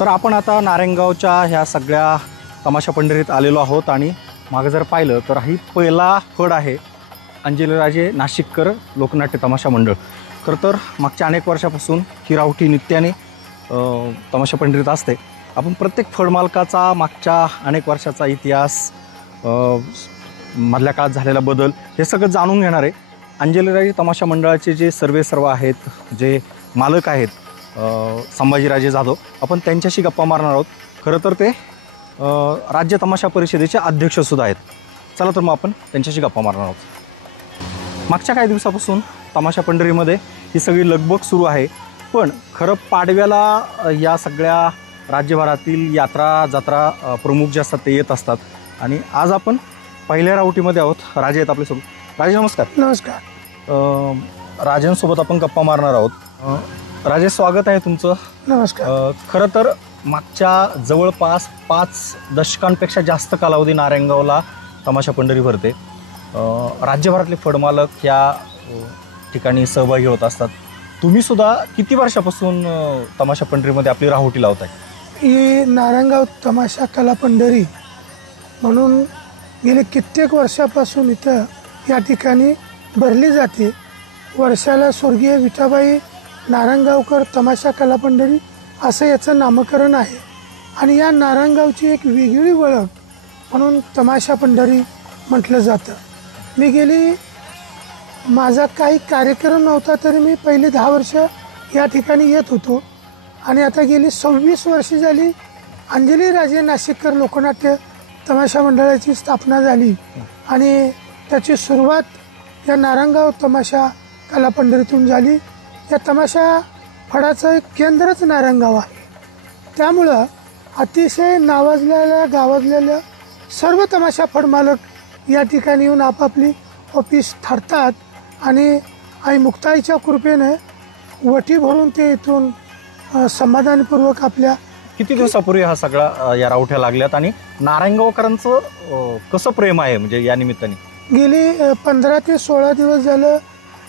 तर आपण आता नारायणगावच्या ह्या सगळ्या तमाशा पंढरीत आलेलो आहोत आणि मागे जर पाहिलं तर ही पहिला फड आहे अंजलीराजे नाशिककर लोकनाट्य तमाशा मंडळ. खरं तर मागच्या अनेक वर्षापासून ही रावटी नित्याने तमाशा पंढरीत असते. आपण प्रत्येक फड मालकाचा मागच्या अनेक वर्षाचा इतिहास, मधल्या काळात झालेला बदल हे सगळं जाणून घेणार आहे. अंजलीराजे तमाशा मंडळाचे जे सर्व आहेत, जे मालक आहेत संभाजीराजे जाधव, आपण त्यांच्याशी गप्पा मारणार आहोत. खरं तर ते राज्य तमाशा परिषदेचे अध्यक्षसुद्धा आहेत. चला तर मग आपण त्यांच्याशी गप्पा मारणार आहोत. मागच्या काही दिवसापासून तमाशा पंढरीमध्ये ही सगळी लगबग सुरू आहे, पण खरं पाडव्याला या सगळ्या राज्यभरातील यात्रा जत्रा प्रमुख जे असतात ते येत असतात. आणि आज आपण पहिल्या रावटीमध्ये आहोत. राजे आहेत आपल्यासोबत. राजे नमस्कार. नमस्कार. राजांसोबत आपण गप्पा मारणार आहोत. राजे, स्वागत आहे तुमचं. नमस्कार. खरं तर मागच्या जवळपास 5 दशकांपेक्षा जास्त कालावधी नारायणगावला तमाशा पंढरी भरते. राज्यभरातले फडमालक या ठिकाणी सहभागी होत असतात. तुम्ही सुद्धा किती वर्षापासून तमाशा पंढरीमध्ये आपली राहोटी लावताय? ही नारायणगाव तमाशा कला पंढरी म्हणून गेले कित्येक वर्षापासून इथं या ठिकाणी भरली जाते. वर्षाला स्वर्गीय विठाबाई नारायणगावकर तमाशा कला पंढरी असं याचं नामकरण आहे. आणि या नारायणगावची एक वेगळी ओळख म्हणून तमाशा पंढरी म्हटलं जातं. मी गेली, माझा काही कार्यक्रम नव्हता तरी मी पहिली 10 वर्ष या ठिकाणी येत होतो. आणि आता गेली 26 वर्षे झाली अंजलीराजे नाशिककर लोकनाट्य तमाशा मंडळाची स्थापना झाली. आणि त्याची सुरुवात या नारायणगाव तमाशा कला पंढरीतून झाली. या तमाशा फडाचं एक केंद्रच नारायणगाव आहे. त्यामुळं अतिशय नावाजलेल्या गावाजलेल्या सर्व तमाशा फडमालक या ठिकाणी येऊन आपापली ऑफिस थाटतात. आणि आई मुक्ताईच्या कृपेने वटी भरून ते इथून समाधानपूर्वक आपल्या. किती दिवसापूर्वी हा सगळा या रावठ्या लागल्यात आणि नारायणगावकरांचं कसं प्रेम आहे म्हणजे या निमित्ताने? गेली 15 ते 16 दिवस झालं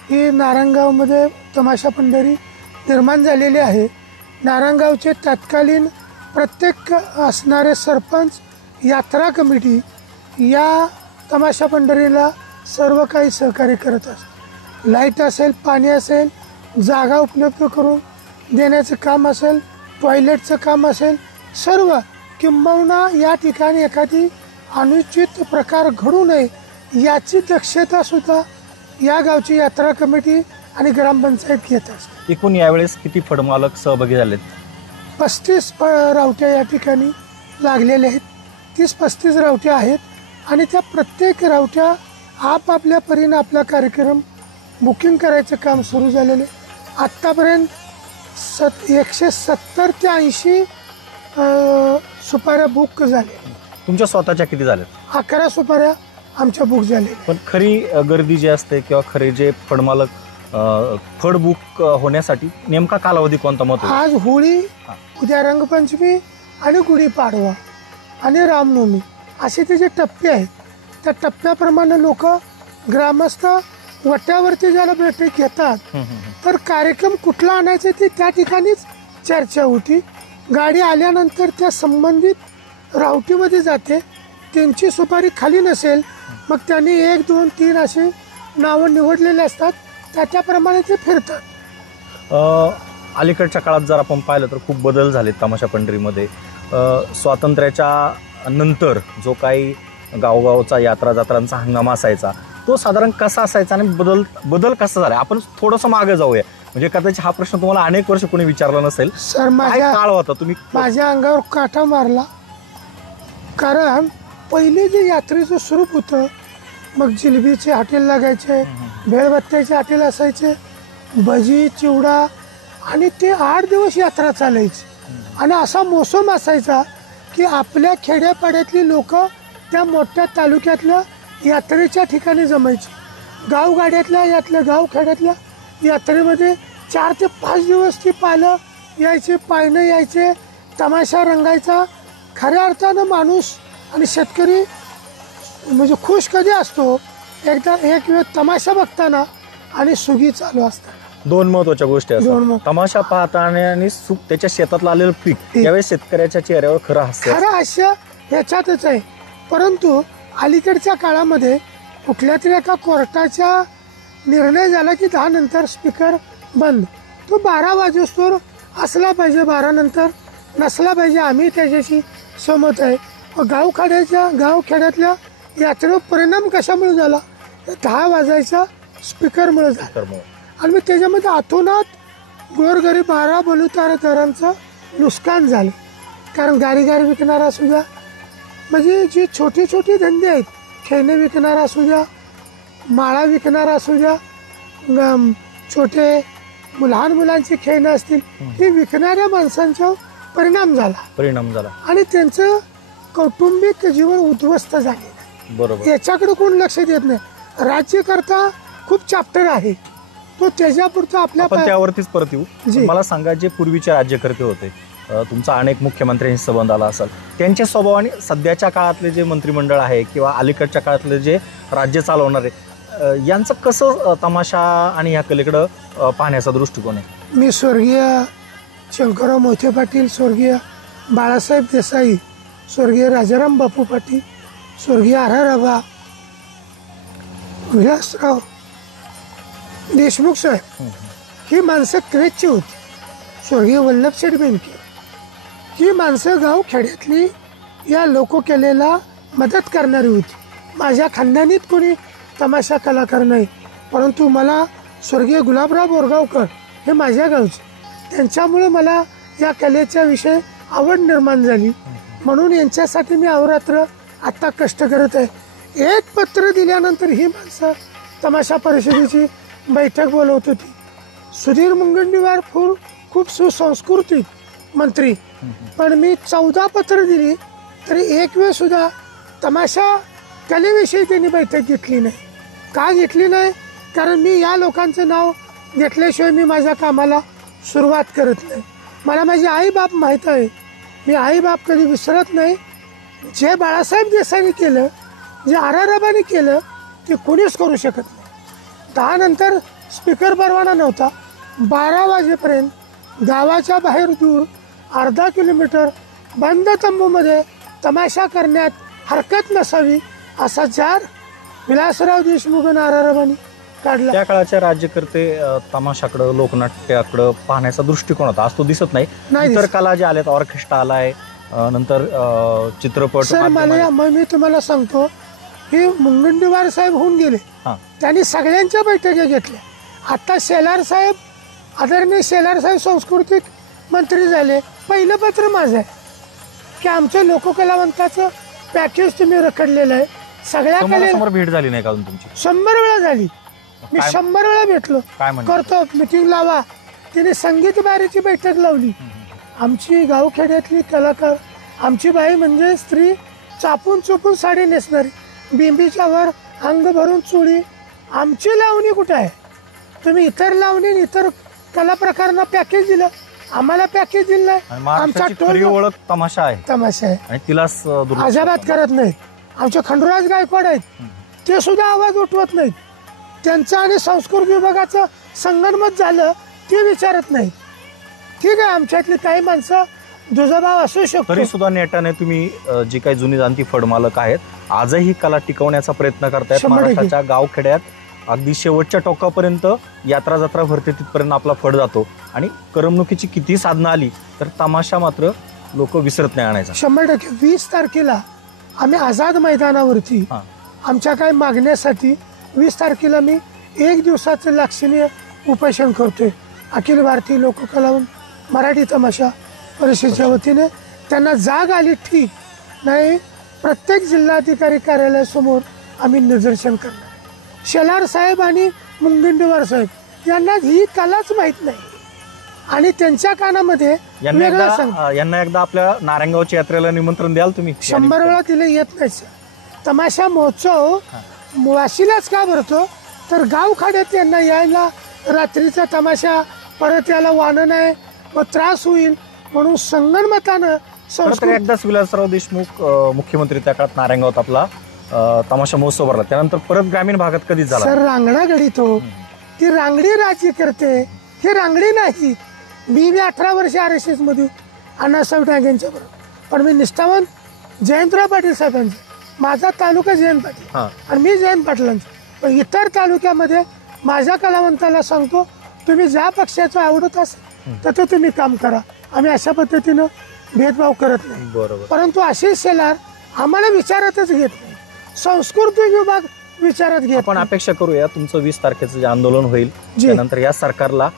ही नारायणगावमध्ये तमाशा पंढरी निर्माण झालेली आहे. नारायणगावचे तत्कालीन प्रत्येक असणारे सरपंच, यात्रा कमिटी या तमाशा पंढरीला सर्व काही सहकार्य करत असतात. लाईट असेल, पाणी असेल, जागा उपलब्ध करून देण्याचं काम असेल, टॉयलेटचं काम असेल, सर्व. किंबहुना या ठिकाणी एखादी अनुचित प्रकार घडू नये याची दक्षतासुद्धा या गावची यात्रा कमिटी आणि ग्रामपंचायत घेत असते. एकूण यावेळेस किती फडमालक सहभागी झालेत? 35 रावट्या या ठिकाणी लागलेल्या आहेत. 30-35 रावट्या आहेत. आणि त्या प्रत्येक रावट्या आपापल्या परीने आपला कार्यक्रम बुकिंग करायचं काम सुरू झालेलं आहे. आत्तापर्यंत 170 ते 80 सुपाऱ्या बुक झाल्या. तुमच्या स्वतःच्या किती झाल्यात? 11 सुपाऱ्या आमच्या बुक झालेल्या. पण खरी गर्दी जी असते किंवा खरे जे फडमालक फड बुक होण्यासाठी नेमका कालावधी कोणता महत्त्वाचा? आज होळी, उद्या रंगपंचमी आणि गुढीपाडवा आणि रामनवमी असे ते जे टप्पे आहेत, त्या टप्प्याप्रमाणे लोक ग्रामस्थ वट्यावरती ज्याला बैठक घेतात, तर कार्यक्रम कुठला आणायचा ते त्या ठिकाणीच चर्चा होती. गाडी आल्यानंतर त्या संबंधित रावटीमध्ये जाते. त्यांची सुपारी खाली नसेल मग त्यांनी 1, 2, 3 असे नावं निवडलेले असतात. त्याप्रमाणे ते फिरतात. अलीकडच्या काळात जर आपण पाहिलं तर खूप बदल झाले तमाशा पंढरीमध्ये. स्वातंत्र्याच्या नंतर जो काही गावगावचा यात्रा जत्रांचा हंगाम असायचा तो साधारण कसा असायचा आणि बदल कसा झाला? आपण थोडंसं मागे जाऊया. म्हणजे कदाचित हा प्रश्न तुम्हाला अनेक वर्ष कोणी विचारला नसेल. सर, माझ्या काळ होता, तुम्ही माझ्या अंगावर काटा मारला. कारण पहिले जे यात्रेचं स्वरूप होतं, मग जिलेबीचे हॉटेल लागायचे, भेळबत्त्याचे हॉटेल असायचे, भजी चिवडा, आणि ते 8 दिवस यात्रा चालायची. आणि असा मोसम असायचा की आपल्या खेड्यापाड्यातली लोक त्या मोठ्या तालुक्यातल्या यात्रेच्या ठिकाणी जमायची. गावगाड्यातल्या यातल्या गावखेड्यातल्या यात्रेमध्ये 4 ते 5 दिवस ती पालं यायचे, पायनं यायचे, तमाशा रंगायचा. खऱ्या अर्थानं माणूस आणि शेतकरी म्हणजे खुश कधी असतो? एक वेळ तमाशा बघताना आणि सुगी चालू असताना. दोन महत्वाच्या गोष्टी दोन असतात, महत्व- तमाशा पाहताना आणि सुख त्याच्या शेतातलं आलेलं पीक, यावेळेस शेतकऱ्याच्या चेहऱ्यावर खरं हास्य असतं. खरं हास्य ह्याच्यातच आहे. परंतु अलीकडच्या काळामध्ये कुठल्या तरी एका कोर्टाचा निर्णय झाला की 10 नंतर स्पीकर बंद, तो 12 वाजेस्तोवर असला पाहिजे, 12 नंतर नसला पाहिजे. आम्ही त्याच्याशी सहमत आहे. गावखेड्यातल्या यात्रेवर परिणाम कशामुळे झाला, 10 वाजायचा स्पीकरमुळे झाला. तर मग आणि मग त्याच्यामध्ये अतोनात गोरगरीब 12 बलुतेदारांचं नुकसान झालं. कारण गाडी विकणारा असू द्या, म्हणजे जी छोटी छोटी धंदे आहेत, खेळणे विकणारा असू द्या, माळा विकणारा असू द्या, छोटे लहान मुलांची खेळणं असतील, ही विकणाऱ्या माणसांचा परिणाम झाला आणि त्यांचं कौटुंबिक जीवन उद्ध्वस्त झाले. बरोबर, याच्याकडे कोण लक्ष देत नाही. राज्यकर्ता खूप चॅप्टर आहे, तो त्याच्यापुरता आपण आपल्या त्यावरतीच परत येऊ. जी. मला सांगा, जे पूर्वीचे राज्यकर्ते होते, तुमचा अनेक मुख्यमंत्र्यांशी संबंध आला असेल, त्यांच्या स्वभावाने सध्याच्या काळातले जे मंत्रिमंडळ आहे किंवा अलीकडच्या काळातले जे राज्य चालवणारे, यांचं कसं तमाशा आणि ह्या कलेकडं पाहण्याचा दृष्टिकोन आहे? मी स्वर्गीय शंकरराव मोहिते पाटील, स्वर्गीय बाळासाहेब देसाई, स्वर्गीय राजाराम बापू पाटील, स्वर्गीय आराराबा, विलासराव देशमुख साहेब, ही माणसं क्रेजची होती. स्वर्गीय वल्लभशेठ बेनके, ही माणसं गावखेड्यातली या लोककलेला मदत करणारी होती. माझ्या खानदानीत कोणी तमाशा कलाकार नाही, परंतु मला स्वर्गीय गुलाबराव बोरगावकर हे माझ्या गावचे, त्यांच्यामुळे मला या कलेच्या विषयी आवड निर्माण झाली. म्हणून यांच्यासाठी मी अहोरात्र आत्ता कष्ट करत आहे. एक पत्र दिल्यानंतर ही माणसं तमाशा परिषदेची बैठक बोलवत होती. सुधीर मुनगंटीवार खूप सुसंस्कृतिक मंत्री, पण मी 14 पत्र दिली तरी एक वेळ सुद्धा तमाशा कलेविषयी त्यांनी बैठक घेतली नाही. का घेतली नाही? कारण मी या लोकांचं नाव घेतल्याशिवाय मी माझ्या कामाला सुरुवात करत नाही. मला माझी आईबाप माहीत आहे, मी आईबाप कधी विसरत नाही. जे बाळासाहेब देसाईंनी केलं, जे आराराबाने केलं, ते कोणीच करू शकत नाही. 10 नंतर स्पीकर परवाना नव्हता. 12 वाजेपर्यंत गावाच्या बाहेर दूर अर्धा किलोमीटर बंद तंबूमध्ये तमाशा करण्यात हरकत नसावी असा जार विलासराव देशमुख आणि आराराबांनी काढला. त्या काळाचे राज्यकर्ते तमाशाकडं, लोकनाट्याकडं पाहण्याचा दृष्टिकोन होता, आज तो दिसत नाही. इतर कला ज्या आल्यात, ऑर्केस्ट्रा आलाय, नंतर चित्रपट. सर मी तुम्हाला सांगतो, हे मुनगंटीवार साहेब होऊन गेले, त्यांनी सगळ्यांच्या बैठका घेतल्या. आता शेलार साहेब, आदरणीय शेलार साहेब सांस्कृतिक मंत्री झाले. पहिलं पत्र माझं आहे की आमच्या लोककलावंताचं पॅकेज तुम्ही रखडलेलं आहे. सगळ्या समोर भेट झाली नाही का अजून तुमची? 100 वेळा झाली. मी 100 वेळा भेटलो, करतो मिटिंग लावा. तिने संगीत बारीची बैठक लावली. आमची गावखेड्यातली कलाकार, आमची बाई म्हणजे स्त्री चापून चुपून साडी नेसणारी, बिंबीच्या वर अंग भरून चोळी. आमची लावणी कुठे आहे? तुम्ही इतर लावणी, इतर कला प्रकारांना पॅकेज दिलं, आम्हाला पॅकेज दिलं नाही. आमचा खरी ओळख तमाशा आहे, तमाशा आहे, आणि तिलाच अजाबात करत नाहीत. आमचे खंडूराज गायकवाड आहेत, ते सुद्धा आवाज उठवत नाहीत. त्यांचं आणि संस्कृती विभागाचं संगनमत झालं ते विचारत नाहीत. ठीक आहे, आमच्यातली काही माणसं दुजाभाव असू शकतो, तरी सुद्धा नेटाने तुम्ही जी काही जुनी जाणती फडमालक आहेत, आजही कला टिकवण्याचा प्रयत्न करतायत. महाराष्ट्राच्या गावखेड्यात अगदी शेवटच्या टोकापर्यंत यात्रा जत्रा भरते, तिथपर्यंत आपला फड जातो. आणि करमणुकीची किती साधनं आली तर तमाशा मात्र लोक विसरत नाही आणायचा. 100%. 20 तारखेला आम्ही आझाद मैदानावरती आमच्या काही मागण्यासाठी 20 तारखेला मी 1 दिवसाचं लक्षणीय उपोषण करतोय. अखिल भारतीय लोककलावंत मराठी तमाशा परिषदेच्या वतीने. त्यांना जाग आली ठीक नाही, प्रत्येक जिल्हाधिकारी कार्यालयासमोर आम्ही निदर्शन करणार. शेलार साहेब आणि मुनगंटीवार साहेब यांना ही कलाच माहीत नाही आणि त्यांच्या कानामध्ये यांना एकदा आपल्या नारायणगावच्या यात्रेला निमंत्रण द्याल तुम्ही? 100 वेळा तिला येत नाही सर. तमाशा महोत्सव वाशीलाच का भरतो तर गावखाड्यात यांना यायला, रात्रीचा तमाशा परत याला वाहन आहे व त्रास होईल म्हणून संगनमतानं. एकदाच विलासराव देशमुख मुख्यमंत्री त्या काळात नारायणगावात आपला तमाशा महोत्सव भरला, त्यानंतर परत ग्रामीण भागात कधीच झाला. सर रांगडा गडी तो, ती रांगडी राज्य करते ही रांगडी नाही. मी 18 वर्ष RSS मध्ये अण्णासाहेब डांगेंच्या बरोबर, पण मी निष्ठावान जयंतराव पाटील साहेबांचा, माझा तालुका जयंत पाटील आणि मी जयंत पाटलांचा. पण इतर तालुक्यामध्ये माझ्या कलावंताला सांगतो, तुम्ही ज्या पक्षाचं आवडत असेल तर तुम्ही काम करा. आम्ही अशा पद्धतीनं भेदभाव करत नाही. बरोबर. परंतु आशिष शेलार आम्हाला विचारातच घेत नाही, सांस्कृतिक विभाग विचारात घेत. आपण अपेक्षा करूया तुमचं 20 तारखेचं जे आंदोलन होईल त्यानंतर या सरकारला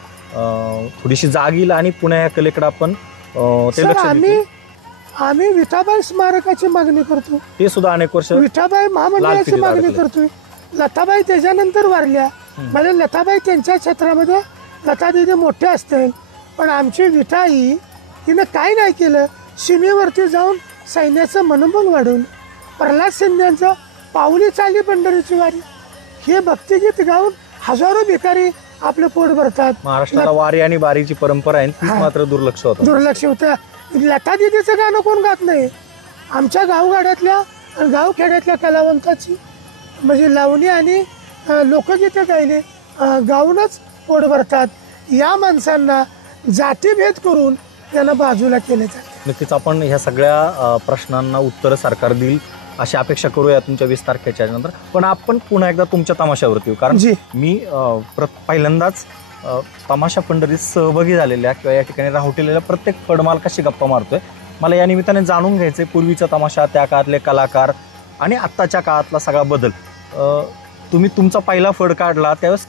थोडीशी जाग येईल आणि पुन्हा या कलेकडे आपण ते लक्ष देऊ. आम्ही विठाबाई स्मारकाची मागणी करतो, ते सुद्धा अनेक वर्ष विठाबाई महामंडळाची मागणी करतोय. लताबाई त्याच्यानंतर वारल्या, म्हणजे लताबाई त्यांच्या क्षेत्रामध्ये लता दिदी मोठ्या असतील, पण आमची विठाई हिनं काय नाही केलं. सीमेवरती जाऊन सैन्याचं मनोबल वाढवलं. प्रल्हाद शिंदेचं पाऊली चाली पंढरीची वारी हे भक्तिगीत गाऊन हजारो भिकारी आपलं पोट भरतात. महाराष्ट्राला वारी आणि बारीची परंपरा आहे, तीच मात्र दुर्लक्ष होतं. लता दिदीचं गाणं कोण गात नाही. आमच्या गावगाड्यातल्या गावखेड्यातल्या कलावंताची म्हणजे लावणी आणि लोकगीतं गायले गाऊनच पोट भरतात. या माणसांना जातीभेद करून त्यांना बाजूला केले जाते. नक्कीच आपण ह्या सगळ्या प्रश्नांना उत्तर सरकार देईल अशी अपेक्षा करूया तुमच्या 20 तारखेच्या नंतर. पण आपण पुन्हा एकदा तुमच्या तमाशावरती येऊ, कारण मी पहिल्यांदाच तमाशा पंढरीत सहभागी झालेल्या किंवा या ठिकाणी राहुटेलेल्या प्रत्येक फडमालकाशी गप्पा मारतोय. मला या निमित्ताने जाणून घ्यायचंय पूर्वीचा तमाशा, त्या काळातले कलाकार आणि आत्ताच्या काळातला सगळा बदल. तुम्ही तुमचा पहिला फड काढला त्यावेळेस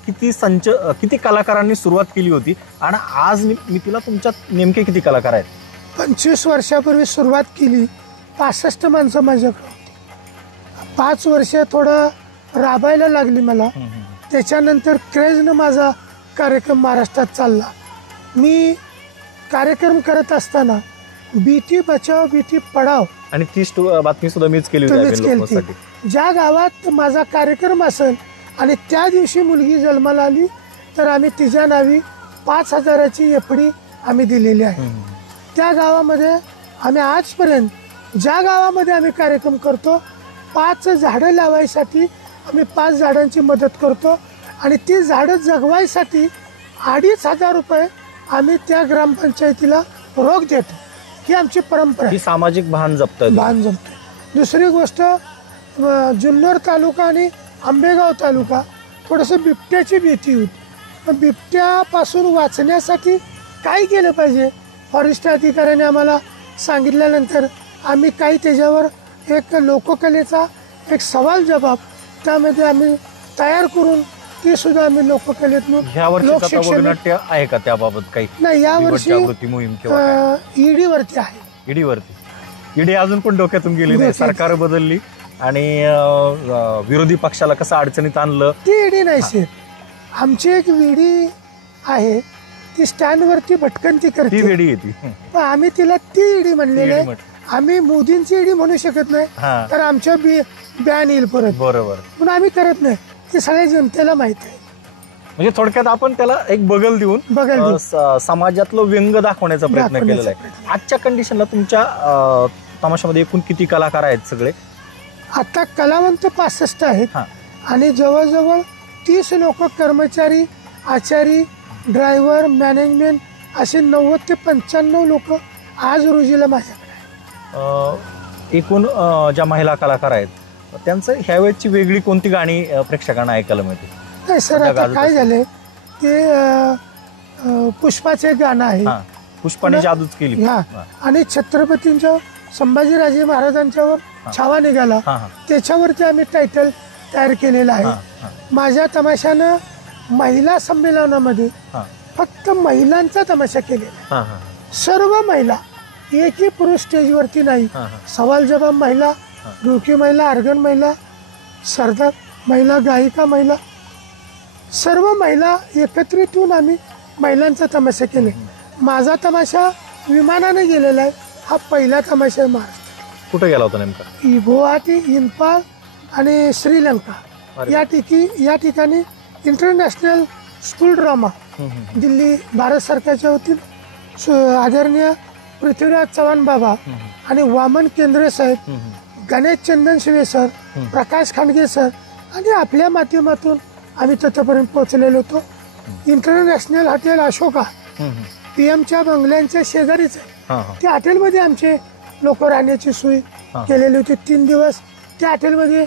किती कलाकारांनी सुरुवात केली होती आणि आज मी तिला तुमच्या नेमके किती कलाकार आहेत? 25 वर्षापूर्वी सुरुवात केली, 65 माणसं माझ्याकडे होती. 5 वर्ष थोडं राबायला लागली मला. त्याच्यानंतर क्रेजनं माझा कार्यक्रम महाराष्ट्रात चालला. मी कार्यक्रम करत असताना बेटी बचाव बेटी पढाव आणि ती बातमी सुद्धा मीच केली होती. ज्या गावात माझा कार्यक्रम असेल आणि त्या दिवशी मुलगी जन्माला आली तर आम्ही तिच्या नावी 5,000ची एफडी आम्ही दिलेली आहे. त्या गावामध्ये आम्ही आजपर्यंत ज्या गावामध्ये आम्ही कार्यक्रम करतो 5 झाडं लावायसाठी आम्ही 5 झाडांची मदत करतो आणि ती झाडं जगवायसाठी 2,500 रुपये आम्ही त्या ग्रामपंचायतीला रोख देतो. ही आमची परंपरा आहे. सामाजिक भान जपतो. दुसरी गोष्ट, जुन्नर तालुका आणि आंबेगाव तालुका थोडंसं बिबट्याची भीती होती. बिबट्यापासून वाचण्यासाठी काय केलं पाहिजे, फॉरेस्ट अधिकाऱ्याने आम्हाला सांगितल्यानंतर आम्ही काही त्याच्यावर एक लोककलेचा एक सवाल जबाब त्यामध्ये आम्ही तयार करून ती सुद्धा आम्ही लोककलेतून लोकशिक्षण आहे का त्याबाबत काही नाही. यावर्षी मोहीम ईडीवरती आहे. ईडी अजून पण डोक्यातून गेली नाही. सरकार बदलली आणि विरोधी पक्षाला कसं अडचणीत आणलं. ती ईडी नाही सर, आमची एक विडी आहे ती स्टँडवरती भटकंती करते. पण आम्ही तिला ती ईडी म्हणलेली आहे. आम्ही मोदींची ईडी म्हणू शकत नाही तर आमच्या बॅन येईल परत. बरोबर. पण आम्ही करत नाही, ते सगळ्या जनतेला माहिती आहे. म्हणजे थोडक्यात आपण त्याला एक बगल देऊन समाजातलं व्यंग दाखवण्याचा प्रयत्न केलेला आहे. आजच्या कंडिशनला तुमच्या तमाशामध्ये एकूण किती कलाकार आहेत सगळे? आता कलावंत 65 आहेत आणि जवळजवळ 30 लोक कर्मचारी, आचारी, ड्रायव्हर, मॅनेजमेंट असे 90 ते 95 लोक आज रोजीला माझ्याकडे आहेत. एकूण ज्या महिला कलाकार आहेत त्यांचं ह्यावेळची वेगळी कोणती गाणी प्रेक्षकांना ऐकायला मिळते? नाही सर, आता काय झालंय ते पुष्पाचे गाणं आहे, पुष्पाने जादूच केली. आणि छत्रपतींच्या संभाजीराजे महाराजांच्यावर छावा निघाला त्याच्यावरती आम्ही टायटल तयार केलेलं आहे. माझ्या तमाशानं महिला संमेलनामध्ये फक्त महिलांचा तमाशा केलेला, सर्व महिला, एकही पुरुष स्टेजवरती नाही. सवाल जवाब महिला, ढोलकी महिला, अर्गन महिला, सरदार महिला, गायिका महिला, सर्व महिला एकत्रित होऊन आम्ही महिलांचा तमाशा केले. माझा तमाशा विमानाने गेलेला आहे, हा पहिला तमाशा आहे महाराष्ट्रात. कुठे गेला होता नेमका? गुवाहाटी, इम्फाल आणि श्रीलंका या ठिकाणी international school drama Delhi Bharat सरकारच्या वतीन आदरणीय पृथ्वीराज चव्हाण बाबा आणि वामन केंद्रे साहेब, गणेश चंदन शिवे सर, प्रकाश खांडगे सर आणि आपल्या माध्यमातून आम्ही तिथपर्यंत पोहोचलेलो होतो. इंटरनॅशनल हॉटेल अशोका पीएमच्या बंगल्यांच्या शेजारीच आहे. त्या हॉटेलमध्ये आमचे लोक राहण्याची सोय केलेली होती. 3 दिवस त्या हॉटेलमध्ये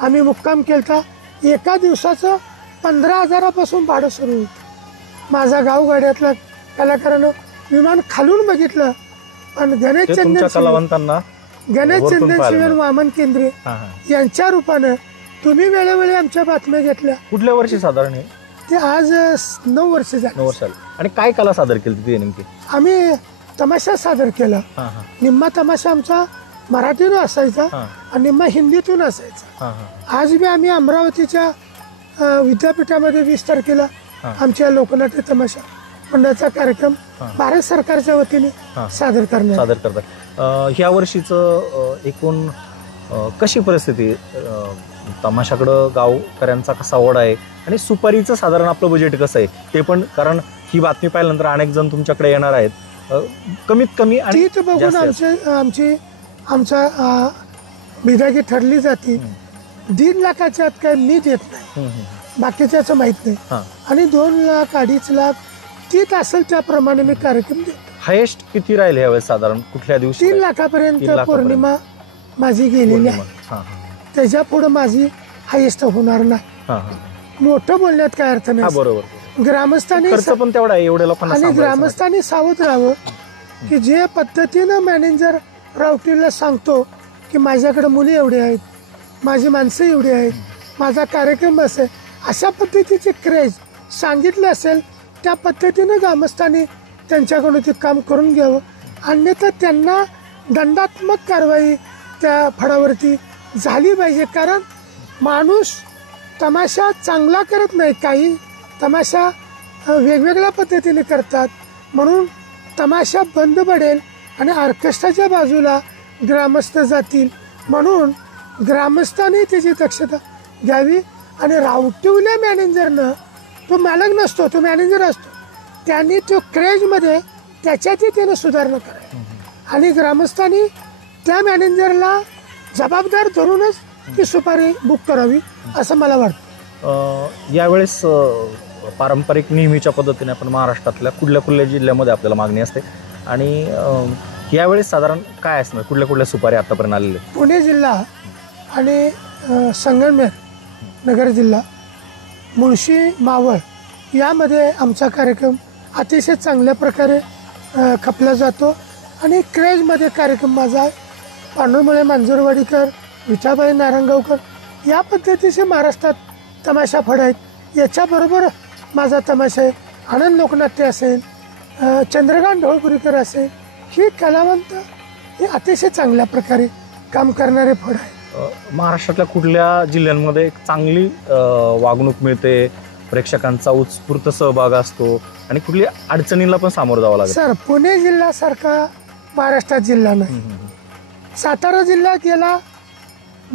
आम्ही मुक्काम केलता. एका दिवसाचं 15,000पासून भाडं सुरू होतं. माझा गावगाड्यातला कलाकारानं विमान खालून बघितलं, पण गणेश चंदन शिवेन वामन केंद्रे यांच्या रूपानं तुम्ही वेळोवेळी आमच्या बातम्या घेतल्या. कुठल्या वर्षी साधारण? ते आज 9 वर्ष झाली. 9 वर्ष. आणि काय कला सादर केली ती नेमकी? आम्ही तमाशा सादर केला. निम्मा तमाशा आमचा मराठीतून असायचा आणि निम्मा हिंदीतून असायचा. आज बी आम्ही अमरावतीच्या विद्यापीठामध्ये 20 तारखेला आमच्या लोकनाट्य तमाशा मंडळाचा कार्यक्रम भारत सरकारच्या वतीने सादर करतात. ह्या वर्षीचं एकूण कशी परिस्थिती? तमाशाकडं गावकऱ्यांचा कसा ओढा आहे आणि सुपारीचं साधारण आपलं बजेट कसं आहे ते पण, कारण ही बातमी पाहिल्यानंतर अनेक जण तुमच्याकडे येणार आहेत. कमीत कमी ती तर बघून आमचा बिदागी ठरली जाते. 1.5 लाखाच्या आत काय मी देत नाही, बाकीच्याच माहित नाही. आणि 2 लाख 2.5 लाख तीच असेल त्याप्रमाणे मी कार्यक्रम देतो. हायेस्ट किती राहील यावेळेस साधारण? कुठल्या दिवशी? 3 लाखापर्यंत पौर्णिमा माझी गेलेली आहे. त्याच्या पुढे माझी हायेस्ट होणार नाही. मोठं बोलण्यात काय अर्थ नाही. बरोबर. ग्रामस्थांनी पण तेवढा एवढ्या लोकांना आणि ग्रामस्थांनी सावध राहावं की जे पद्धतीनं मॅनेजर रावटीला सांगतो की माझ्याकडे मुली एवढे आहेत, माझी माणसं एवढी आहेत, माझा कार्यक्रम असेल, अशा पद्धतीचे क्रेज सांगितलं असेल त्या पद्धतीनं ग्रामस्थांनी त्यांच्याकडून ते काम करून घ्यावं. अन्यथा त्यांना दंडात्मक कारवाई त्या फळावरती झाली पाहिजे. कारण माणूस तमाशा चांगला करत नाही, काही तमाशा वेगवेगळ्या पद्धतीने करतात, म्हणून तमाशा बंद पडेल आणि ऑर्केस्ट्राच्या बाजूला ग्रामस्थ जातील. म्हणून ग्रामस्थांनी त्याची दक्षता घ्यावी. आणि रावटीवल्या मॅनेजरनं, तो मालक नसतो, तो मॅनेजर असतो, त्यांनी तो क्रेजमध्ये त्याच्यातही त्यानं सुधारणा करावी आणि ग्रामस्थांनी त्या मॅनेजरला जबाबदार धरूनच ती सुपारी बुक करावी असं मला वाटतं. यावेळेस पारंपरिक नेहमीच्या पद्धतीने आपण महाराष्ट्रातल्या कुठल्या जिल्ह्यामध्ये आपल्याला मागणी असते आणि यावेळेस साधारण काय असणार? कुठल्या सुपारी आतापर्यंत आलेले? पुणे जिल्हा आणि संगमनेर नगर जिल्हा, मुळशी, मावळ यामध्ये आमचा कार्यक्रम अतिशय चांगल्या प्रकारे खपला जातो आणि क्रेजमध्ये कार्यक्रम माझा आहे. पांडुरमुळे, मांजरवाडीकर, विठाबाई नारायणगावकर या पद्धतीचे महाराष्ट्रात तमाशा फड आहेत. याच्याबरोबर माझा तमाशा आहे. आनंद लोकनाट्य असेल, चंद्रकांत ढोळपुरीकर असेल, ही कलावंत हे अतिशय चांगल्या प्रकारे काम करणारे फड आहे. महाराष्ट्रातल्या कुठल्या जिल्ह्यांमध्ये एक चांगली वागणूक मिळते, प्रेक्षकांचा उत्स्फूर्त सहभाग असतो आणि कुठल्या अडचणीला पण सामोरं जावं लागतं? सर, पुणे जिल्ह्यासारखा महाराष्ट्रात जिल्हा नाही. सातारा जिल्ह्यात गेला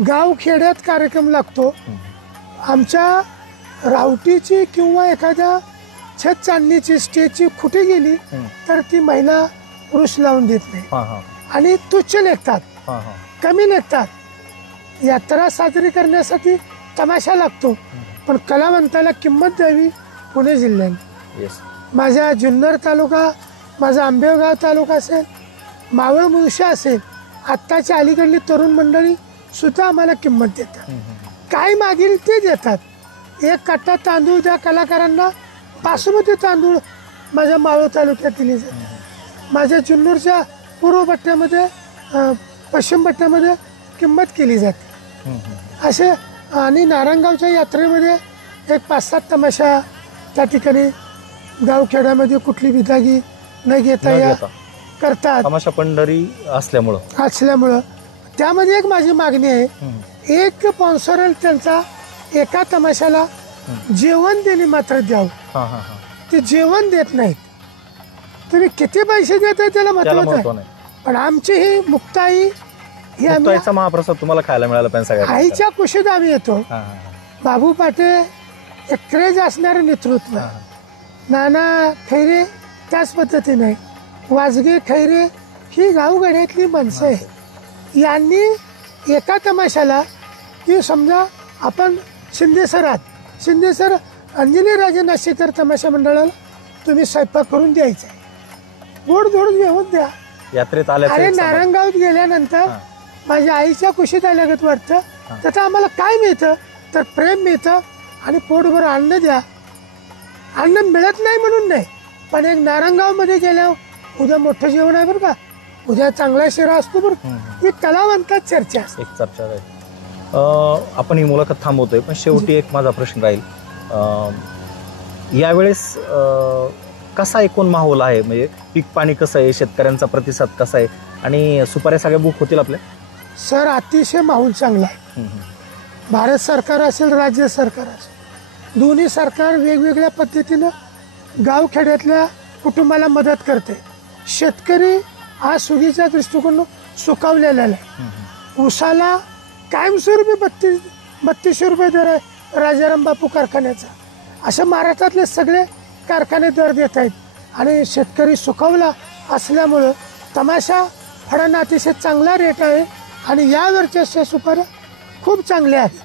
गाव खेड्यात कार्यक्रम लागतो. आमच्या रावटीची किंवा एखाद्या छत चांदणीची स्टेजची खुटी गेली तर ती महिला पुरुष लावून देत नाही आणि तुच्छ लेखतात, कमी लेखतात. यात्रा साजरी करण्यासाठी तमाशा लागतो, पण कलावंताला किंमत द्यावी पुणे जिल्ह्याने. माझ्या जुन्नर तालुका, माझा आंबेगाव तालुका असेल, मावळ, मुळशी असेल, आत्ताची अलीकडली तरुण मंडळी सुद्धा आम्हाला किंमत देतात. काय मागील ते देतात. 1 कट्टा तांदूळ त्या कलाकारांना बासमती तांदूळ माझ्या मावळ तालुक्यात दिली जाते. माझ्या जुन्नरच्या पूर्व पट्ट्यामध्ये, पश्चिम पट्ट्यामध्ये किंमत केली जाते असे. आणि नारायणगावच्या यात्रेमध्ये एक 5-7 तमाशा त्या ठिकाणी गावखेड्यामध्ये कुठली विदागी न घेता या करतात. तमाशा पंढरी असल्यामुळं त्यामध्ये एक माझी मागणी आहे, एक स्पॉन्सर त्यांचा एका तमाशाला जेवण देणे मात्र द्यावं. ते जेवण देत नाहीत. तुम्ही किती पैसे देताय त्याला महत्वाचं आहे, पण आमची ही मुक्ताई, महाप्रसाद तुम्हाला खायला मिळाला पाहिजे. आईच्या कुशीत आम्ही येतो. बाबू पाटे एक क्रेज असणारं नेतृत्व, नाना खैरे त्याच पद्धतीने, वाजगे, खैरे ही गावगाड्यातली माणसं आहे. यांनी एका तमाशाला की समजा आपण शिंदे सर अंजली राजे नाशिकर तमाशा मंडळाला तुम्ही स्वयंपाक करून द्यायचा आहे, गोड धोड घेऊन द्या. यात्रेत आल्याचं अरे एक समाधान. नारायणगावात गेल्यानंतर माझ्या आईच्या कुशीत आल्यागत वाटतं. त्याचं आम्हाला काय मिळतं तर प्रेम मिळतं आणि पोटभर अन्न द्या. अन्न मिळत नाही म्हणून नाही, पण एक नारायणगावमध्ये गेल्यावर उद्या मोठं जेवण आहे बरं का, उद्या चांगला शिरा असतो बरं. ही कलावंतात चर्चा असते. एक चर्चा राहील. आपण ही मुलाखत थांबवतोय, पण शेवटी एक माझा प्रश्न राहील. यावेळेस कसा एकूण माहोल आहे, म्हणजे पीक पाणी कसं आहे, शेतकऱ्यांचा प्रतिसाद कसा आहे, आणि सुपाऱ्या सगळ्या बुक होतील आपल्या? सर अतिशय माहोल चांगला आहे. भारत सरकार असेल, राज्य सरकार असेल, दोन्ही सरकार वेगवेगळ्या पद्धतीनं गावखेड्यातल्या कुटुंबाला मदत करते. शेतकरी हा सुगीच्या दृष्टिकोन सुकावलेला आहे. ऊसाला कायमस्वरूपी 3200 रुपये दर आहे राजाराम बापू कारखान्याचा. असं महाराष्ट्रातले सगळे कारखाने दर देत आहेत आणि शेतकरी सुकावला असल्यामुळं तमाशा फळांना अतिशय चांगला रेट आहे आणि यावरच्या सुपाऱ्या खूप चांगल्या आहेत.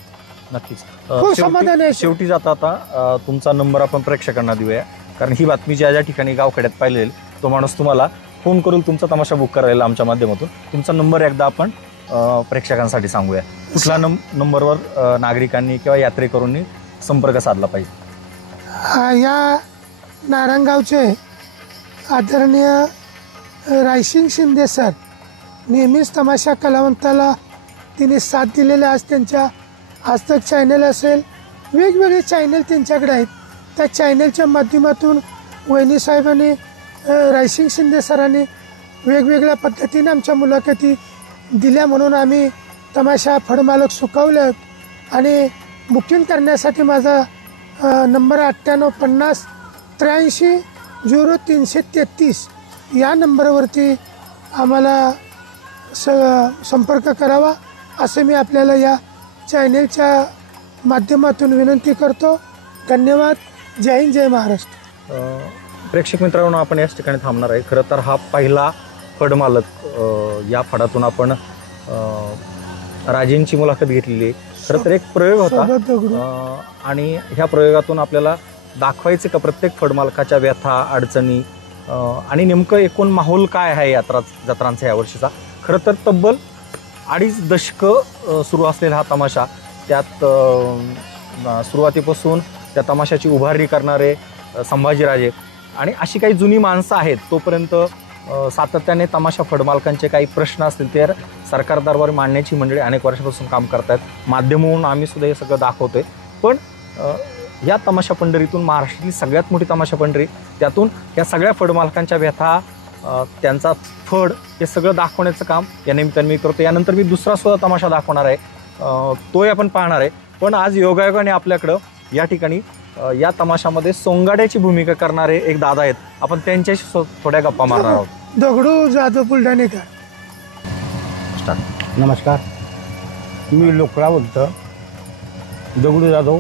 नक्कीच. खूप समाधान आहे. शेवटी जाता आता तुमचा नंबर आपण प्रेक्षकांना देऊया, कारण ही बातमी ज्या ज्या ठिकाणी गावखेड्यात पाहिलेली तो माणूस तुम्हाला फोन करून तुमचा तमाशा बुक करायला आमच्या माध्यमातून. तुमचा नंबर एकदा आपण प्रेक्षकांसाठी सांगूया. कुठल्या नंबरवर नागरिकांनी किंवा यात्रेकरूंनी संपर्क साधला पाहिजे? या नारायणगावचे आदरणीय रायसिंग शिंदे सर नेहमीच तमाशा कलावंताला तिने साथ दिलेल्या. आज त्यांच्या आजतक चॅनल असेल, वेगवेगळे चॅनल त्यांच्याकडे आहेत. त्या चॅनलच्या माध्यमातून वहिनी साहेबांनी रायसिंग शिंदे सरांनी वेगवेगळ्या पद्धतीने आमच्या मुलाखती दिल्या, म्हणून आम्ही तमाशा फळमालक सुकावल्यात. आणि बुकिंग करण्यासाठी माझा नंबर 9850 83 0333 या नंबरवरती आम्हाला संपर्क करावा असे मी आपल्याला या चॅनेलच्या माध्यमातून विनंती करतो. धन्यवाद. जय हिंद, जय महाराष्ट्र. प्रेक्षक मित्रांनो, आपण याच ठिकाणी थांबणार आहे. खरं तर हा पहिला फडमालक, या फडातून आपण राजेंची मुलाखत घेतलेली आहे. खरं तर एक प्रयोग होता आणि ह्या प्रयोगातून आपल्याला दाखवायचे का प्रत्येक फडमालकाच्या व्यथा, अडचणी आणि नेमकं एकूण माहोल काय आहे जत्रांचा यावर्षीचा. खरं तर तब्बल 2.5 दशकं सुरू असलेला हा तमाशा, त्यात सुरुवातीपासून त्या तमाशाची उभारणी करणारे संभाजीराजे आणि अशी काही जुनी माणसं आहेत, तोपर्यंत सातत्याने तमाशा फडमालकांचे काही प्रश्न असतील ते सरकार दरबार मांडण्याची मंडळी अनेक वर्षापासून काम करतायत. माध्यम म्हणून आम्ही सुद्धा हे सगळं दाखवतोय. पण या तमाशा पंढरीतून, महाराष्ट्रातली सगळ्यात मोठी तमाशा पंढरी, त्यातून या सगळ्या फडमालकांच्या व्यथा, त्यांचा फड, हे सगळं दाखवण्याचं काम या निमित्ताने मी करतो. यानंतर मी दुसरा सुद्धा तमाशा दाखवणार आहे, तोही आपण पाहणार आहे. पण आज योगायोगाने आपल्याकडं या ठिकाणी या तमाशामध्ये सोंगाड्याची भूमिका करणारे एक दादा आहेत. आपण त्यांच्याशी थोड्या गप्पा मारणार आहोत. दगडू जाधव बुलढाणेकर. नमस्कार, मी लोकलावंत दगडू जाधव,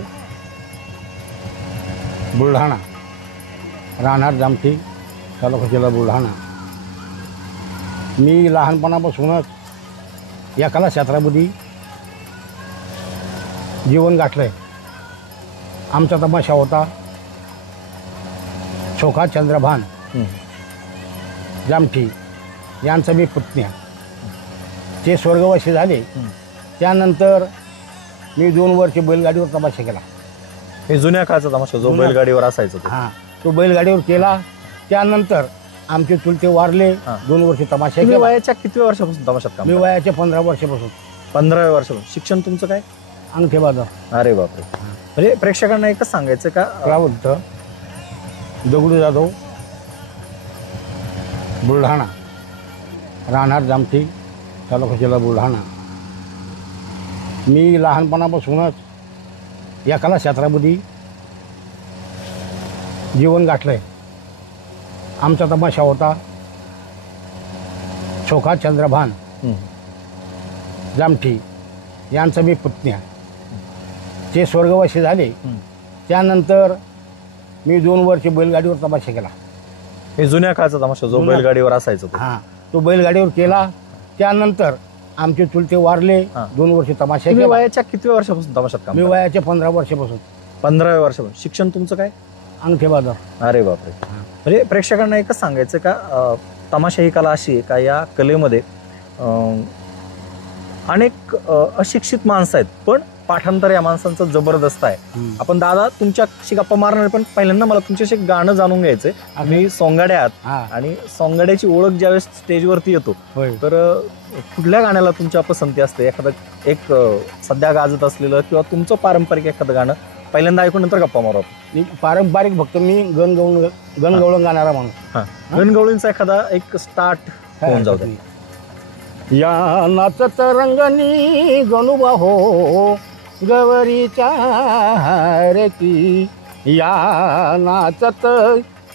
बुलढाणा, राहणार जामठी, तालुका जिल्हा बुलढाणा. मी लहानपणापासूनच या कला क्षेत्रामध्ये जीवन गाठलं आहे. आमचा तमाशा होता छोखा चंद्रभान जामठी यांचा मी पुतण्या. ते स्वर्गवासी झाले त्यानंतर मी 2 वर्ष बैलगाडीवर तमाशा केला. हे जुन्या काळचा तमाशा जो बैलगाडीवर असायचा तो. हां, तो बैलगाडीवर केला. त्यानंतर आमचे चुलते वारले. 2 वर्ष तमाशा केला. वयाच्या किती वर्षापासून तमाशात काम? मी वयाच्या 15 वर्षापासून. 15व्या वर्षापासून. शिक्षण तुमचं काय? अंगठेबाजार. अरे बापरे. म्हणजे प्रेक्षकांना एकच सांगायचं का, रावत दगडू जाधव, बुलढाणा, राहणार जामठी, तालुका जिल्हा बुलढाणा. मी लहानपणापासूनच या कला क्षेत्रामध्ये जीवन गाठलं आहे. आमचा तमाशा होता छोखा चंद्रभान जामठी यांचा मी पुतण्या. ते स्वर्गवासी झाले त्यानंतर मी 2 वर्ष बैलगाडीवर तमाशा केला. हे जुन्या काळचा तमाशा जो बैलगाडीवर असायचा तो. हां, तो बैलगाडीवर केला. त्यानंतर आमचे चुलते वारले. 2 वर्ष तमाशा केला. वयाच्या किती वर्षापासून तमाशात काम? मी वयाच्या 15 वर्षापासून. 15व्या वर्षापासून. शिक्षण तुमचं काय? अंगठे बाजार. अरे बापरे. म्हणजे प्रेक्षकांना एकच सांगायचं का तमाशा ही कला अशी आहे का या कलेमध्ये अनेक अशिक्षित माणसं आहेत, पण पाठांतर या माणसांचं जबरदस्त आहे. आपण दादा तुमच्याशी गप्पा मारणार, पण पहिल्यांदा मला तुमच्याशी एक गाणं जाणून घ्यायचंय. तुम्ही सोंगाड्या आहात आणि सोंगाड्याची ओळख ज्यावेळेस स्टेजवरती येतो तर कुठल्या गाण्याला तुमच्या पसंती असते? एखादं एक सध्या गाजत असलेलं किंवा तुमचं पारंपरिक एखादं गाणं पहिल्यांदा ऐकून नंतर गप्पा मारू आपण. पारंपरिक फक्त मी गणगवळण गाणारा माणूस. गणगवळींचा एखादा एक स्टार्ट होऊन जाऊ दे. या नाचत रंगणी गणुबा हो गवरीच्या हारती, या नाचत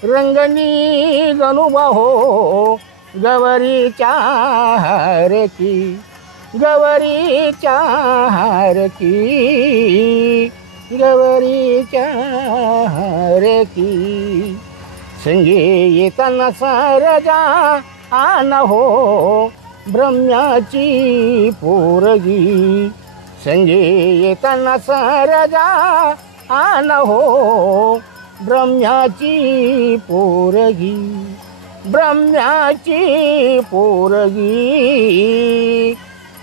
रंगणी गणुबा हो गवरीच्या हारती, गवरीच्या हारती, गवरीच्या हारती. संगे येताना सारजा आन हो ब्रह्म्याची पोरगी, संगे येताना सारजा आन हो ब्रह्म्याची पोरगी, ब्रह्म्याची पोरगी,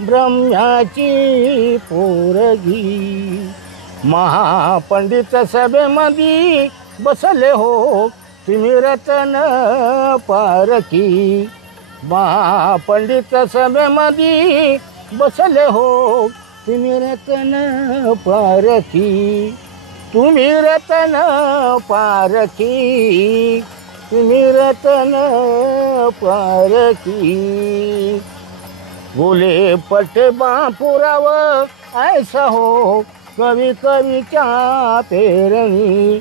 ब्रह्म्याची पोरगी. महापंडित सभेमध्ये बसले हो तुम्ही रतन पारखी, महापंडित सभेमध्ये बसले हो तुम्ही रतन पारखी, तुम्ही रतन पारखी, तुम्ही रतन पारखी. बोले पटे बापुराव ऐसा हो कवी कवीच्या पेरणी,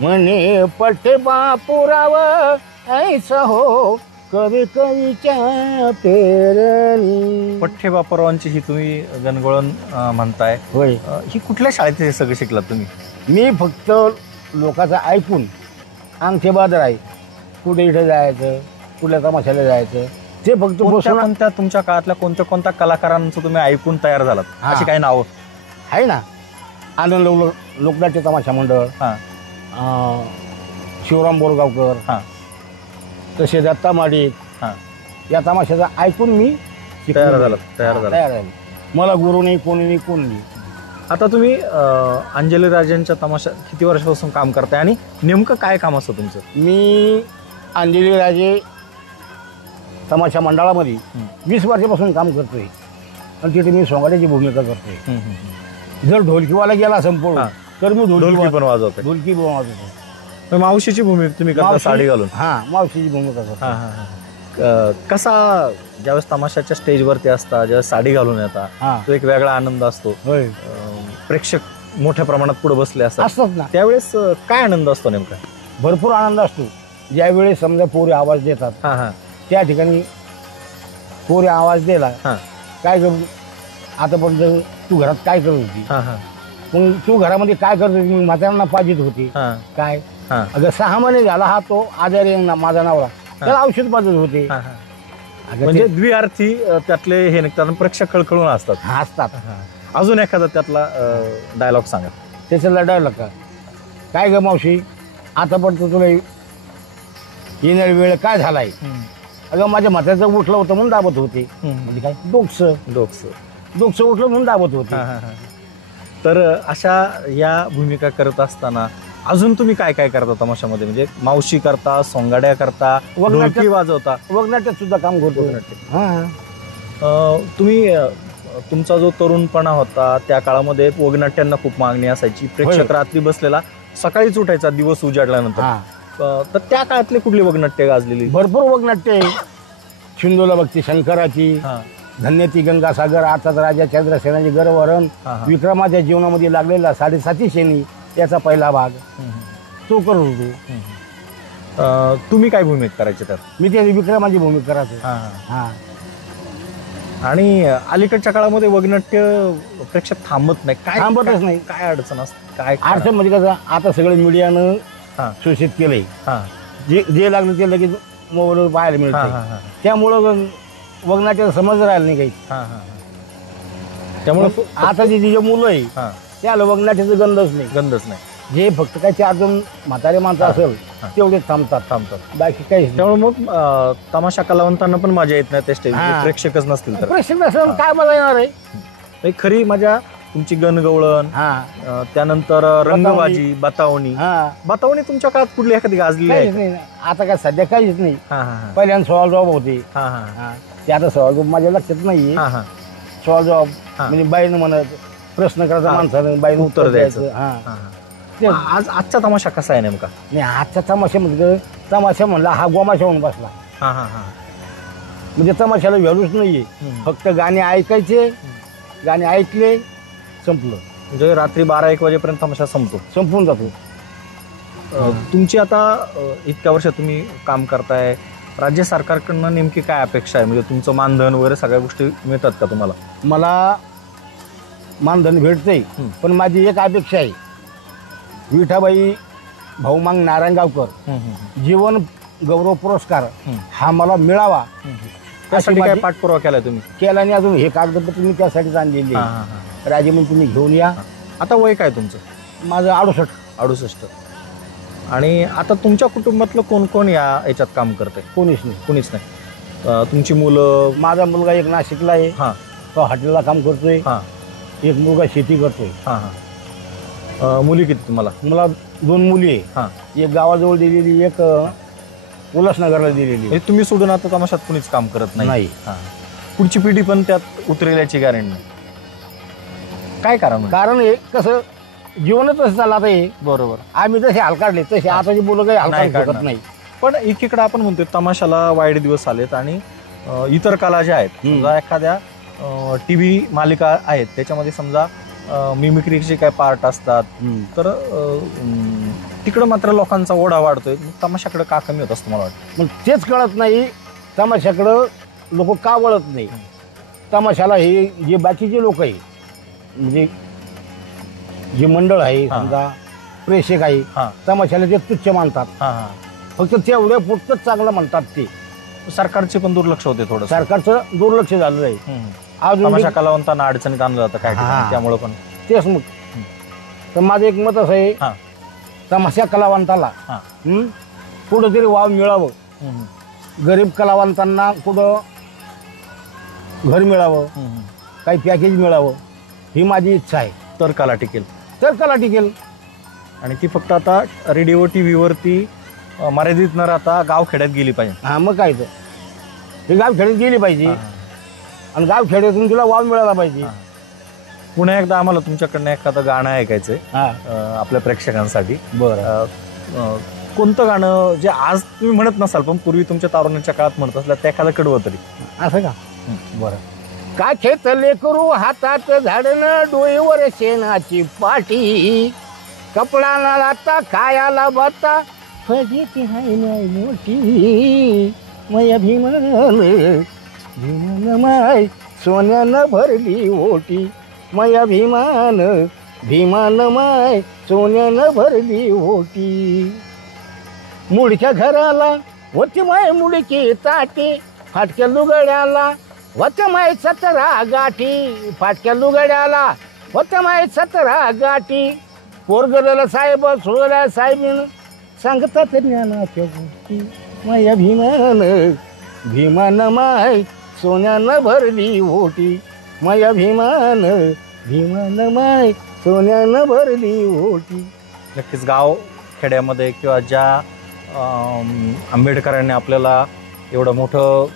म्हणे पटे बापुराव ऐसा हो कवी कवीच्या पेरणी. पठ्ठे बापरावांची ही तुम्ही गणगवळण म्हणताय. होय. ही कुठल्या शाळेत हे सगळं शिकलात तुम्ही? मी फक्त लोकांचं ऐकून अंगठे बाजार आहे, कुठे इथं जायचं, कुठल्या तमाशाला जायचं, ते फक्त बसून. कोणत्या तुमच्या काळातल्या कोणत्या कलाकारांचं तुम्ही ऐकून तयार झालात? अशी काही नावं आहे ना? आनंद लोकनाट्य तमाशा मंडळ, शिवराम बोरगावकर, तसे दत्ता माडिक, या तमाशाचा ऐकून मी तयार झाला. मला गुरु नाही, कोणी नाही, कोण नाही. आता तुम्ही अंजली राजेंच्या तमाशा किती वर्षापासून काम करताय आणि नेमकं काय काम असतं तुमचं? मी अंजली राजे तमाशा मंडळामध्ये 20 वर्षापासून काम करतोय आणि तिथे मी सोंगाड्याची भूमिका करतोय. जर ढोलकीवाला गेला संपूर्ण तर मी ढोलकी पण वाजवतो. ढोलकी पण वाजवतो. मावशीची भूमिका तुम्ही करता साडी घालून? मावशीची भूमिका करतो. कसा ज्यावेळेस तमाशाच्या स्टेजवरती असता, ज्यावेळेस साडी घालून येता, तो एक वेगळा आनंद असतो. प्रेक्षक मोठ्या प्रमाणात पुढे बसले असतात ना, त्यावेळेस काय आनंद असतो नेमका? भरपूर आनंद असतो. ज्यावेळेस समजा पोरी आवाज देतात त्या ठिकाणी पोरी आवाज दिला, काय करू आता पण तू घरात काय करत होती, मग तू घरामध्ये काय करत होती, म्हाताऱ्यांना पाजित होती काय, अगं 6 महिने झाला हा तो आजारी माझा नवरा, त्याला औषध पाजत होते. म्हणजे द्विअर्थी त्यातले हे निघतात, प्रेक्षक खळखळून असतात. अजून एखादा त्यातला डायलॉग सांगा. त्याच्यातला डायलॉग काय ग मावशी आता पण तुला येणार वेळ काय झालाय, अगं माझ्या म्हाताऱ्याचं उठलं होतं म्हणून दाबत होते. म्हणजे काय डोकसं उठलं म्हणून दाबत होते. तर अशा या भूमिका करत असताना अजून तुम्ही काय काय करता तमाशामध्ये? म्हणजे मावशी करता, सोंगाड्या करता, ढोलकी वाजवता, वगनाट्यात सुद्धा काम करतो. तुम्ही तुमचा जो तरुणपणा होता त्या काळामध्ये वगनाट्यांना खूप मागणी असायची. प्रेक्षक रात्री बसलेला सकाळीच उठायचा दिवस उजाडल्यानंतर. तर त्या काळातले कुठली वगनाट्य गाजलेली? भरपूर वगनाट्य. शिंदोला भक्ती शंकराची, धन्यती गंगासागर, आताच राजा चंद्रसेनाची गरवरण, विक्रमाच्या जीवनामध्ये लागलेला 7.5 शेणी याचा पहिला भाग तो करत होतो. तुम्ही काय भूमिका करायची त्यात? मी त्या विक्रमाची भूमिका करायचो. आणि अलीकडच्या काळामध्ये वगनाट्य प्रेक्षक थांबत नाही. काय थांबतच नाही. काय अडचण असते? काय अडचण म्हणजे कसं, आता सगळं मीडियानं शोषित केलंय. जे लागलं ते लगेच मोबाईलवर पाहायला मिळतं. त्यामुळं वगनाट्याचं समज राहिलं नाही काही. त्यामुळे आता जे मुलं आहे त्याला वगनाट्याचं गंधच नाही. जे फक्त काय 4 म्हातारे माणसं असेल तेवढे थांबतात. बाकी काही त्यामुळे मग तमाशा कलावंतांना पण मजा येत नाही त्या स्टेज हा. प्रेक्षकच नसतील तर. प्रश्न असेल काय मला येणार आहे. एक खरी मजा तुमची गणगवळण, त्यानंतर रंगबाजी, बतावणी. बतावणी तुमच्या काळात कुठली एखादी गाजली आहे? काहीच नाही आता काय सध्या काहीच नाही. हा हा पहिल्यांदा सवाल जबाब होते. हा ते आता सवाल जबाब माझ्या लक्षात नाही. हा हा सवाल जबाब हा. म्हणजे बाईनं म्हणत प्रश्न करायचा माणसानं बाईनं उत्तर द्यायचं. ते- आजचा तमाशा कसा आहे नेमका? नाही आजचा तमाशा म्हणजे तमाशा म्हणला हा गोमाशा म्हणून बसला. हा हा हा म्हणजे तमाशाला व्हॅल्यूच नाहीये. फक्त गाणे ऐकायचे, गाणे ऐकले, संपलं, म्हणजे रात्री 12-1 वाजेपर्यंत तमाशा संपून जातो. तुमची आता इतक्या वर्ष तुम्ही काम करताय, राज्य सरकारकडनं नेमकी काय अपेक्षा आहे? म्हणजे तुमचं मानधन वगैरे सगळ्या गोष्टी मिळतात का तुम्हाला? मला मानधन भेटतंय, पण माझी एक अपेक्षा आहे, विठाबाई भाऊमांग नारायणगावकर जीवन गौरव पुरस्कार हा मला मिळावा. त्यासाठी काय पाठपुरावा केलाय तुम्ही? केला आणि अजून हे कागदपत्र मी त्यासाठीच आणलेली आहे. राजेमन तुम्ही घेऊन या. आता वय काय तुमचं? माझं 68. 68. आणि आता तुमच्या कुटुंबातलं कोण कोण याच्यात काम करतंय? कोणीच नाही. कोणीच नाही. तुमची मुलं? माझा मुलगा एक नाशिकला आहे, हा, तो हॉटेलला काम करतोय. हा, एक मुलगा शेती करतोय. हा हा. मुली किती तुम्हाला? मला 2 मुली आहे. हा. एक गावाजवळ दिलेली, एक उल्हासनगरला दिलेली. म्हणजे तुम्ही सोडून आता तमाशात कुणीच काम करत नाही? हा. पुढची पिढी पण त्यात उतरेल याची गॅरंटी नाही. काय कारण? कारण हे कसं जीवनच असं चाललं आता हे. बरोबर. आम्ही जसे हाल काढले तसे आताची मुलं काही हाल नाही काढू शकत काढणार. नाही. पण एकीकडे आपण म्हणतोय तमाशाला वाईट दिवस आलेत आणि इतर कला ज्या आहेत, समजा एखाद्या टीव्ही मालिका आहेत त्याच्यामध्ये समजा मिमिक्रीचे काय पार्ट असतात, तर तिकडं मात्र लोकांचा ओढा वाढतोय. तमाशाकडे का कमी होत असतं मला वाटतं? मग तेच कळत नाही तमाशाकडं लोक का वळत नाही. तमाशाला हे जे बाकीचे लोक आहे, म्हणजे जे मंडळ आहे, समजा प्रेक्षक आहे, तमाशाला ते तुच्छ मानतात. फक्त तेवढ्या पुरतच चांगलं म्हणतात. ते सरकारचे पण दुर्लक्ष होते थोडं. सरकारचं दुर्लक्ष झालेलं आहे. अजून तमाशा कलावंतांना अडचणीत आणलं जातं काय ठिकाणी, त्यामुळे पण तेच मग. तर माझं एक मत असं आहे, तमाशा कलावंताला कुठंतरी वाव मिळावं, गरीब कलावंतांना कुठं घर मिळावं, काही पॅकेज मिळावं, ही माझी इच्छा आहे. तर कला टिकेल. तर कला टिकेल. आणि ती फक्त आता रेडिओ टीव्हीवरती मर्यादित न राहता गावखेड्यात गेली पाहिजे. हा, मग काय तर हे गावखेड्यात गेली पाहिजे आणि गावखेड्यातून तुला वाव मिळाला पाहिजे. पुन्हा एकदा आम्हाला तुमच्याकडनं एखादं गाणं ऐकायचंय आपल्या प्रेक्षकांसाठी. बरं. कोणतं गाणं जे आज तुम्ही म्हणत नसाल पण पूर्वी तुमच्या तारुण्याच्या काळात म्हणत असल्या त्या एखादं कडवं तरी? असं का? बरं. का खेतले करू हातात झाडणं, डोईवर शेणाची पाठी, कपडाला लाता खायाला बता, फजिती हाय मोठी, मय अभिमान भीमान माय सोन्यानं भरली ओटी, मय अभिमान भीमान माय सोन्यानं भरली ओटी. मुडच्या घराला होती माय मुडकी ताटी, फाटक्या लुगड्याला होत्या माय 17 गाठी, फाटक्या लुगड्याला होत्या माय 17 गाठी. पोरगला साहेब सोळा साहेबीन सांगतात ज्ञानाच्या गोष्टी, माय अभिमान भीमान माय सोन्यानं भरली ओटी, माय अभिमान भीमान माय सोन्यानं भरली ओटी. नक्कीच गाव खेड्यामध्ये किंवा ज्या आंबेडकरांनी आपल्याला एवढं मोठं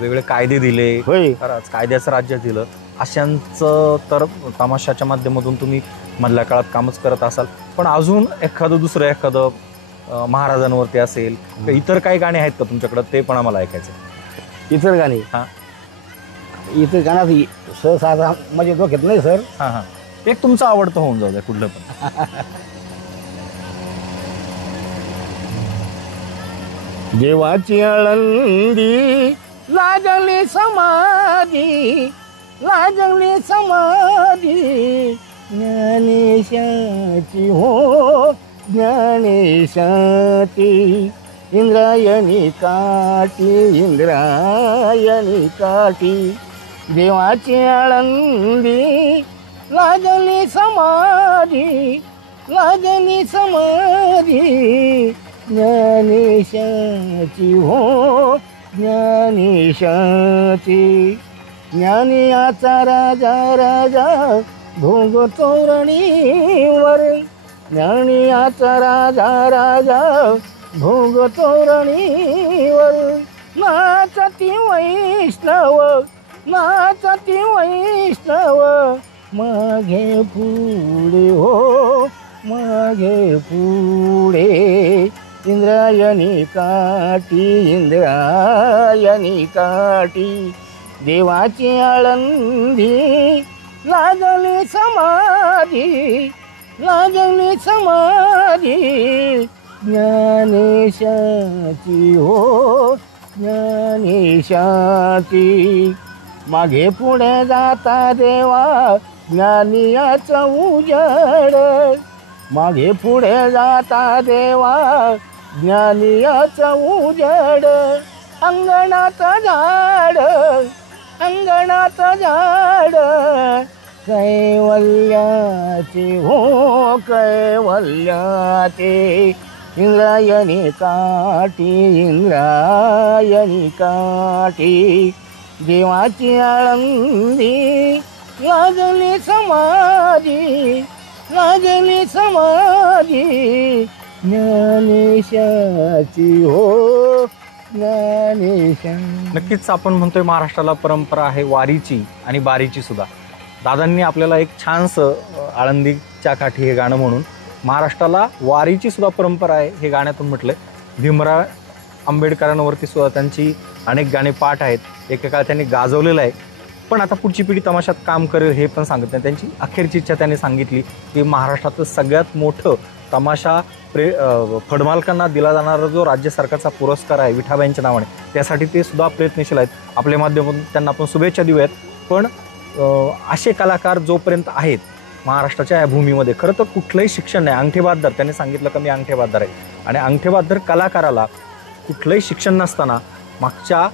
वेगळे कायदे दिले, खरंच कायद्याचं राज्य दिलं, अशांचं तर तमाशाच्या माध्यमातून तुम्ही मधल्या काळात कामच करत असाल. पण अजून दुसरं एखादं महाराजांवरती असेल, इतर काही गाणी आहेत का तुमच्याकडं? ते पण आम्हाला ऐकायचं. इतर गाणी? इतर गाणं सहसा म्हणजे डोक्यात नाही सर. एक तुमचं आवडतं होऊन जाऊ द्या कुठलं पण. देवाची आळंदी लागली समाधी, लागली समाधी, ज्ञानेशाची हो ज्ञानेशाची, इंद्रायणी काठी, इंद्रायणी काठी. देवाची आळंदी लागली समाधी, लागली समाधी ज्ञानेशाची हो ज्ञानेशाची. ज्ञानियाचा राजा राजा भोग तोरणीवर, ज्ञानियाचा राजा राजा भोग तोरणीवर. नाचती वैष्णव नाचती वैष्णव मागे पुढे हो मागे पुढे. इंद्रायणी काठी इंद्रायणी काठी देवाची आळंदी लागली समाधी लागली समाधी ज्ञानेशाची हो ज्ञानेशाची. मागे पुढे जाता देवा ज्ञानियाचा उजड, मागे पुढे जाता देवा ज्ञानियाचा उजड. अंगणात झाड अंगणात झाड कैवल्याचे हो कैवल्याचे. इंद्रायणी काठी इंद्रायणी काठी देवाची आळंदी लागली समाधी लागली समाधी ज्ञानेशाची हो ज्ञानेशा. नक्कीच आपण म्हणतोय महाराष्ट्राला परंपरा आहे वारीची आणि बारीची सुद्धा. दादांनी आपल्याला एक छानसं आळंदीच्या काठी हे गाणं म्हणून महाराष्ट्राला वारीची सुद्धा परंपरा आहे हे गाण्यातून म्हटलंय. भीमराव आंबेडकरांवरती सुद्धा त्यांची अनेक गाणे पाठ आहेत, एकेकाळ त्यांनी गाजवलेलं आहे. पण आता पुढची पिढी तमाशात काम करेल हे पण सांगत नाही. त्यांची अखेरची इच्छा त्यांनी सांगितली की महाराष्ट्रातलं सगळ्यात मोठं तमाशा फडमालकांना दिला जाणारा जो राज्य सरकारचा पुरस्कार आहे विठाबाईंच्या नावाने, त्यासाठी ते सुद्धा प्रयत्नशील आहेत. आपल्या माध्यमातून त्यांना आपण शुभेच्छा देऊयात. पण असे कलाकार जोपर्यंत आहेत महाराष्ट्राच्या या भूमीमध्ये, खरं तर कुठलंही शिक्षण नाही. अंगठेबहाद्दर त्यांनी सांगितलं का मी अंगठेबहाद्दर आहे, आणि अंगठेबहाद्दर कलाकाराला कुठलंही शिक्षण नसताना मागच्या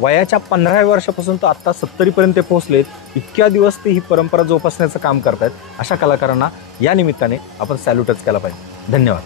वयाच्या 15व्या वर्षापासून तर आत्ता 70पर्यंत ते पोहोचलेत. इतक्या दिवस ते ही परंपरा जोपासण्याचं काम करतायत. अशा कलाकारांना या निमित्ताने आपण सॅल्यूटच केला पाहिजे. धन्यवाद.